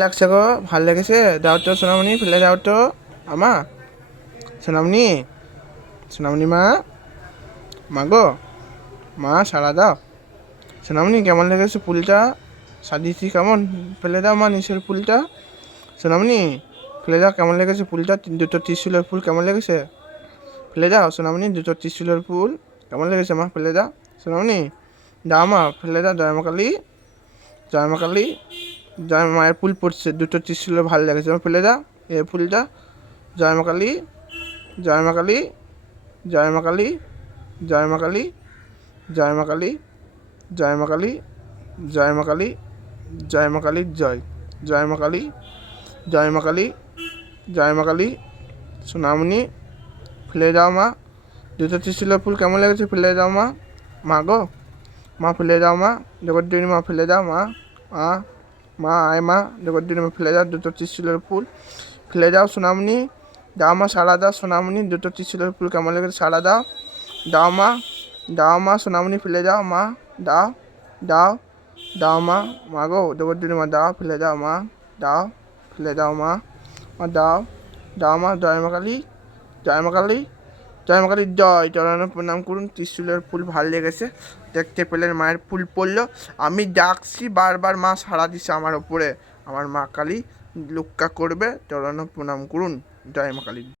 লাগছে গো, ভাল লেগেছে। দাও তো সোনামণি, ফেলে দাও তো। আমা, সোনামণি, সোনামণি মা, মা গো, মা সাড়া দাও। সোনামণি কেমন লেগেছে ফুলটা? সাজিয়েছি কেমন? ফেলে দাও মা নিচের ফুলটা। সোনামণি ফেলে দাও, কেমন লেগেছে ফুলটা? দুটো ত্রিশূলের ফুল কেমন লেগেছে? ফেলে দাও সোনামণি, দুটো ত্রিশূলের ফুল কেমন লেগেছে মা? ফেলে দাও সোনামণি, দাও মা ফেলে দাও। জয় মা কালী, জয় মা কালী, জয় মায়ের ফুল পড়ছে, দুটো ত্রিশূলের ভালো লেগেছে, ফেলে দাও এই ফুলটা। জয় মা কালী, জয় মা কালী, জয় মা কালী, জয় মা কালী, জয় মা কালী, জয় মা কালী, জয় মা কালী, জয় মা কালী, জয় জয় মা কালী, জয় মা কালী, জয় মা কালী। সোনামণি ফেলে দাও মা, দুটো ত্রিশূলের ফুল কেমন লেগেছে? ফেলে দাও মা, মা গো, মা ফেলে দাও মা, জগদ্দরী মা ফেলে দাও মা, মা, মা আয় মা, জগদ্দরী মা ফেলে দাও দুটো ত্রিশূলের ফুল, ফেলে দাও সোনামণি। দাও মা সাড়া দাও সোনামণি, দুটো ত্রিশূলের ফুল কেমন লেগেছে? সাড়া দাও, দাও মা, দাও মা সোনামণি, ফেলে দাও মা, দাও, দাও, দাও মা, মা গো জগদ্দরী মা দাও, ফেলে দাও মা, দাও, ফেলে দাও মা, মা দাও, দাও মা। জয় মা কালী, জয় মা কালী, জয় মা কালীর জয়। চরণে প্রণাম করুন। ত্রিশূলের ফুল ভাল লেগেছে, দেখতে পেলেন মায়ের ফুল পড়লো। আমি ডাকছি বারবার, মা সাড়া দিছে আমার ওপরে। আমার মা কালী রক্ষা করবে, চরণে প্রণাম করুন। জয় মা কালী।